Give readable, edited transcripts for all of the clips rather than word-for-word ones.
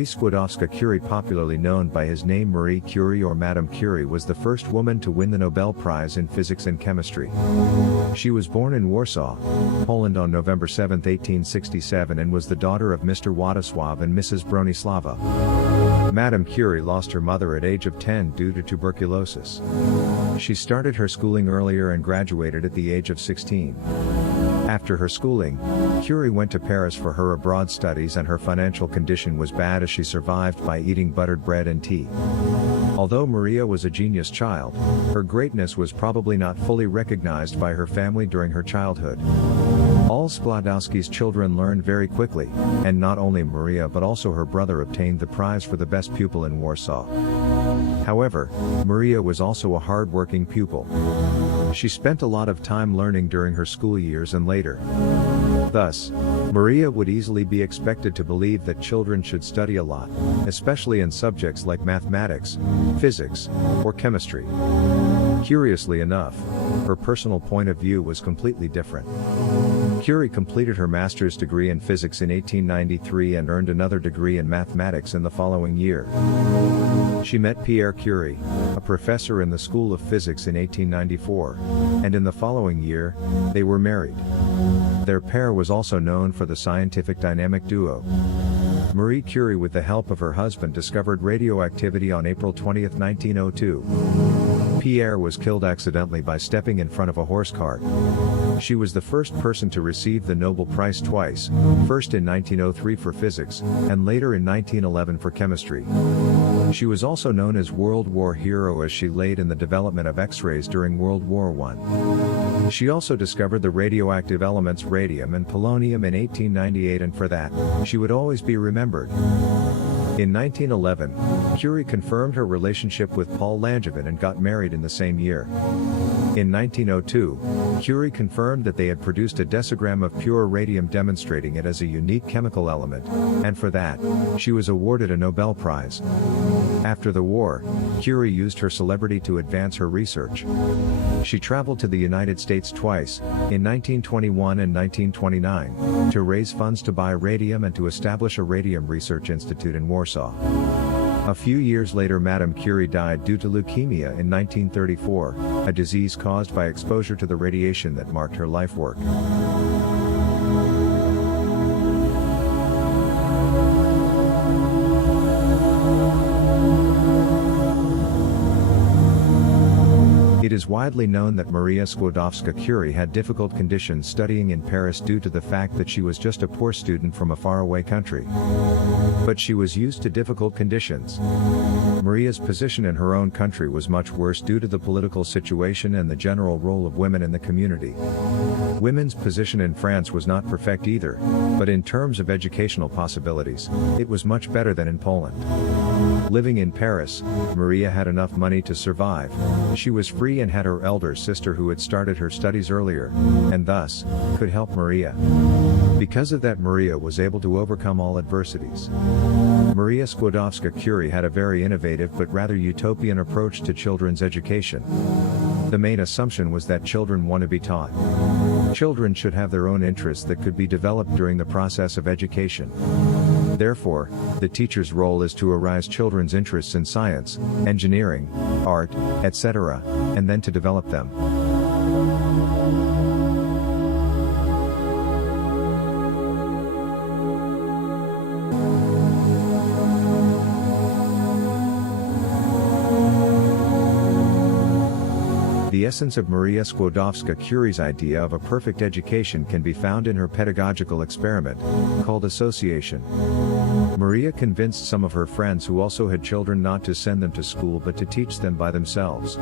Marie Sklodowska Curie, popularly known by his name Marie Curie or Madame Curie, was the first woman to win the Nobel Prize in Physics and Chemistry. She was born in Warsaw, Poland on November 7, 1867 and was the daughter of Mr. Wladyslaw and Mrs. Bronislava. Madame Curie lost her mother at age of 10 due to tuberculosis. She started her schooling earlier and graduated at the age of 16. After her schooling, Curie went to Paris for her abroad studies, and her financial condition was bad as she survived by eating buttered bread and tea. Although Maria was a genius child, her greatness was probably not fully recognized by her family during her childhood. All Sklodowski's children learned very quickly, and not only Maria but also her brother obtained the prize for the best pupil in Warsaw. However, Maria was also a hard-working pupil. She spent a lot of time learning during her school years and later. Thus, Maria would easily be expected to believe that children should study a lot, especially in subjects like mathematics, physics, or chemistry. Curiously enough, her personal point of view was completely different. Curie completed her master's degree in physics in 1893 and earned another degree in mathematics in the following year. She met Pierre Curie, a professor in the School of Physics, in 1894, and in the following year, they were married. Their pair was also known for the scientific dynamic duo. Marie Curie, with the help of her husband, discovered radioactivity on April 20, 1902. Pierre was killed accidentally by stepping in front of a horse cart. She was the first person to receive the Nobel Prize twice, first in 1903 for physics, and later in 1911 for chemistry. She was also known as World War Hero as she laid in the development of X-rays during World War I. She also discovered the radioactive elements radium and polonium in 1898, and for that, she would always be remembered. In 1911, Curie confirmed her relationship with Paul Langevin and got married in the same year. In 1902, Curie confirmed that they had produced a decigram of pure radium demonstrating it as a unique chemical element, and for that, she was awarded a Nobel Prize. After the war, Curie used her celebrity to advance her research. She traveled to the United States twice, in 1921 and 1929, to raise funds to buy radium and to establish a radium research institute in Warsaw. A few years later, Madame Curie died due to leukemia in 1934, a disease caused by exposure to the radiation that marked her life work. It is widely known that Maria Sklodowska Curie had difficult conditions studying in Paris due to the fact that she was just a poor student from a faraway country. But she was used to difficult conditions. Maria's position in her own country was much worse due to the political situation and the general role of women in the community. Women's position in France was not perfect either, but in terms of educational possibilities, it was much better than in Poland. Living in Paris, Maria had enough money to survive. She was free and had her elder sister who had started her studies earlier, and thus, could help Maria. Because of that, Maria was able to overcome all adversities. Maria Sklodowska Curie had a very innovative but rather utopian approach to children's education. The main assumption was that children want to be taught. Children should have their own interests that could be developed during the process of education. Therefore, the teacher's role is to arouse children's interests in science, engineering, art, etc., and then to develop them. The essence of Maria Sklodowska Curie's idea of a perfect education can be found in her pedagogical experiment, called association. Maria convinced some of her friends who also had children not to send them to school but to teach them by themselves.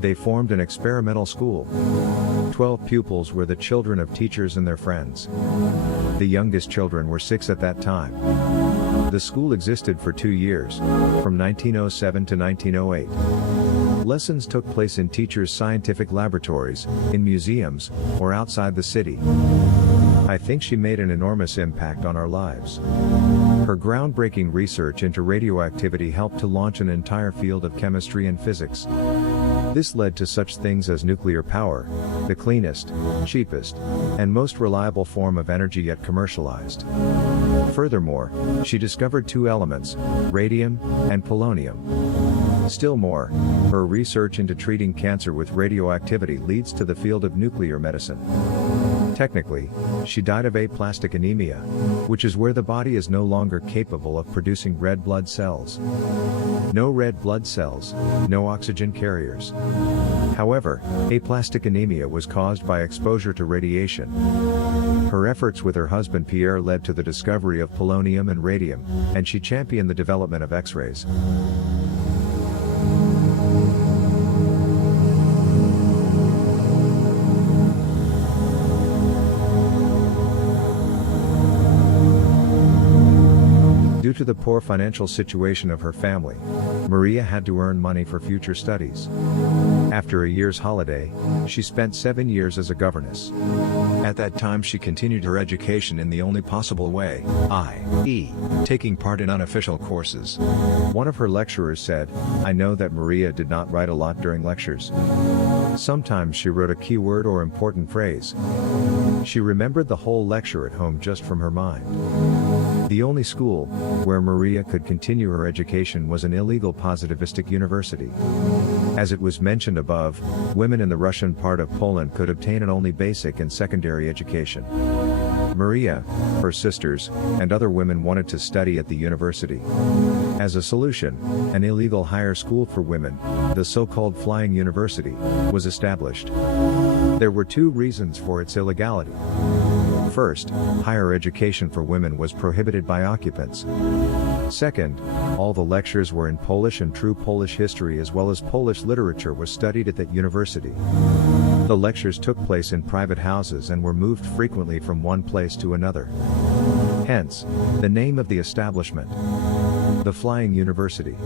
They formed an experimental school. 12 pupils were the children of teachers and their friends. The youngest children were 6 at that time. The school existed for 2 years, from 1907 to 1908. Lessons took place in teachers' scientific laboratories, in museums, or outside the city. I think she made an enormous impact on our lives. Her groundbreaking research into radioactivity helped to launch an entire field of chemistry and physics. This led to such things as nuclear power, the cleanest, cheapest, and most reliable form of energy yet commercialized. Furthermore, she discovered two elements, radium and polonium. Still more, her research into treating cancer with radioactivity leads to the field of nuclear medicine. Technically, she died of aplastic anemia, which is where the body is no longer capable of producing red blood cells. No red blood cells, no oxygen carriers. However, aplastic anemia was caused by exposure to radiation. Her efforts with her husband Pierre led to the discovery of polonium and radium, and she championed the development of X-rays. Due to the poor financial situation of her family, Maria had to earn money for future studies. After a year's holiday, she spent 7 years as a governess. At that time she continued her education in the only possible way, i.e., taking part in unofficial courses. One of her lecturers said, "I know that Maria did not write a lot during lectures. Sometimes she wrote a keyword or important phrase. She remembered the whole lecture at home just from her mind." The only school where Maria could continue her education was an illegal positivistic university. As it was mentioned above, women in the Russian part of Poland could obtain an only basic and secondary education. Maria, her sisters, and other women wanted to study at the university. As a solution, an illegal higher school for women, the so-called Flying University, was established. There were two reasons for its illegality. First, higher education for women was prohibited by occupants. Second, all the lectures were in Polish and true Polish history as well as Polish literature was studied at that university. The lectures took place in private houses and were moved frequently from one place to another. Hence, the name of the establishment, the Flying University.